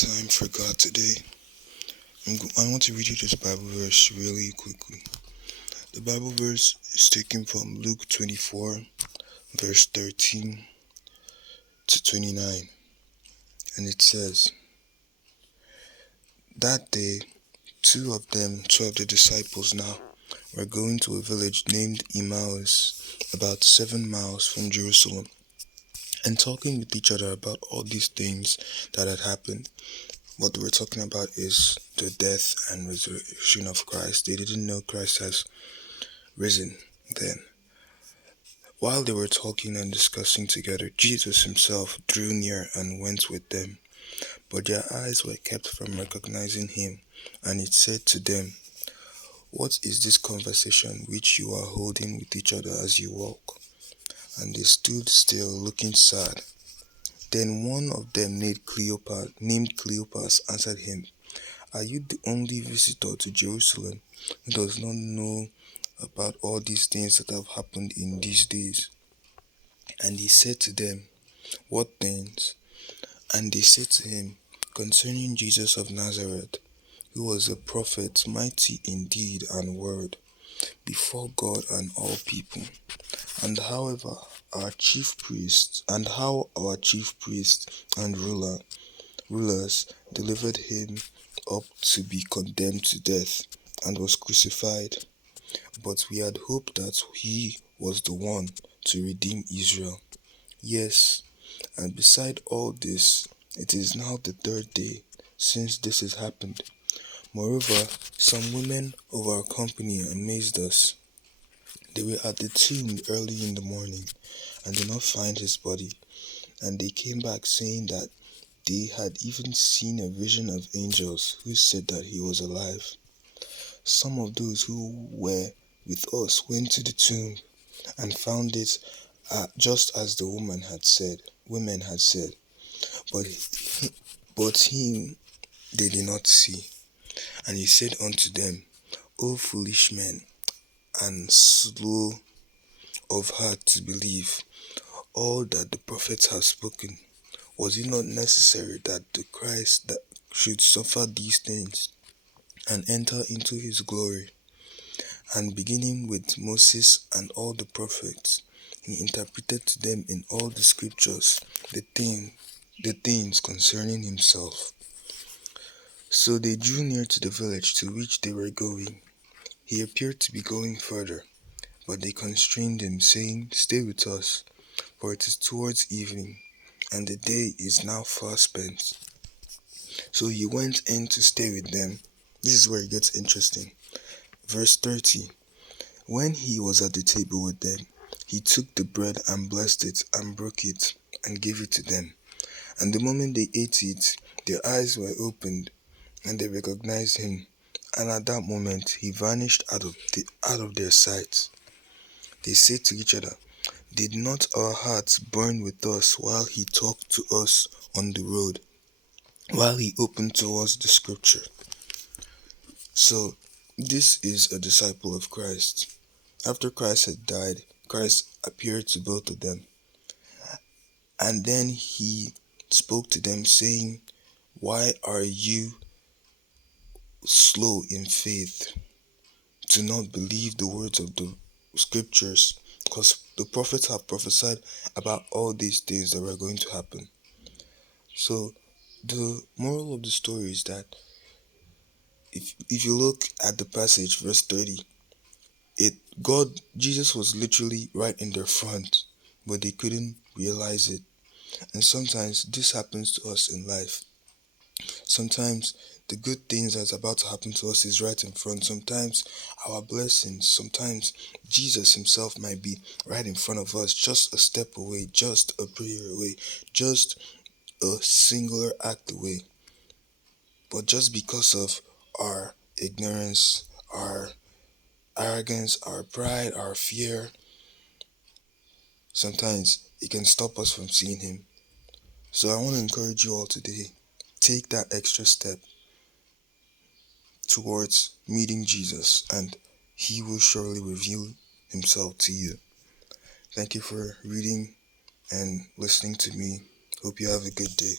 time for God today. I want to read you this Bible verse really quickly. The Bible verse is taken from Luke 24, verse 13 to 29. And it says, "That day, two of the disciples now, were going to a village named Emmaus, about 7 miles from Jerusalem, and talking with each other about all these things that had happened." What we're talking about is the death and resurrection of Christ. They didn't know Christ has risen then. While they were talking and discussing together, Jesus himself drew near and went with them. But their eyes were kept from recognizing him, and it said to them, "What is this conversation which you are holding with each other as you walk?" And they stood still, looking sad. Then one of them named Cleopas answered him, "Are you the only visitor to Jerusalem who does not know about all these things that have happened in these days?" And he said to them, "What things?" And they said to him, "Concerning Jesus of Nazareth, who was a prophet, mighty in deed and word, before God and all people, and how our chief priests and rulers delivered him up to be condemned to death, and was crucified. But we had hoped that he was the one to redeem Israel. Yes, and beside all this, it is now the third day since this has happened. Moreover, some women of our company amazed us. They were at the tomb early in the morning and did not find his body, and they came back saying that they had even seen a vision of angels who said that he was alive. Some of those who were with us went to the tomb and found it just as the women had said, but him they did not see. And he said unto them, O foolish men, and slow of heart to believe all that the prophets have spoken. Was it not necessary that the Christ that should suffer these things and enter into his glory?" And beginning with Moses and all the prophets, he interpreted to them in all the scriptures the things concerning himself. So they drew near to the village to which they were going. He appeared to be going further, but they constrained him, saying, "Stay with us, for it is towards evening, and the day is now far spent." So he went in to stay with them. This is where it gets interesting. Verse 30. When he was at the table with them, he took the bread and blessed it and broke it and gave it to them. And the moment they ate it, their eyes were opened and they recognized him. And at that moment he vanished out of their sight. They said to each other, "Did not our hearts burn with us while he talked to us on the road, while he opened to us the scripture?" So this is a disciple of Christ. After Christ had died, Christ appeared to both of them. And then he spoke to them saying, "Why are you slow in faith to not believe the words of the scriptures?" Because the prophets have prophesied about all these things that were going to happen. So the moral of the story is that if you look at the passage, verse 30, Jesus was literally right in their front, but they couldn't realize it. And sometimes this happens to us in life. Sometimes the good things that's about to happen to us is right in front. Sometimes our blessings, sometimes Jesus himself might be right in front of us, just a step away, just a prayer away, just a singular act away. But just because of our ignorance, our arrogance, our pride, our fear, sometimes it can stop us from seeing him. So I want to encourage you all today, take that extra step towards meeting Jesus, and he will surely reveal himself to you. Thank you for reading and listening to me. Hope you have a good day.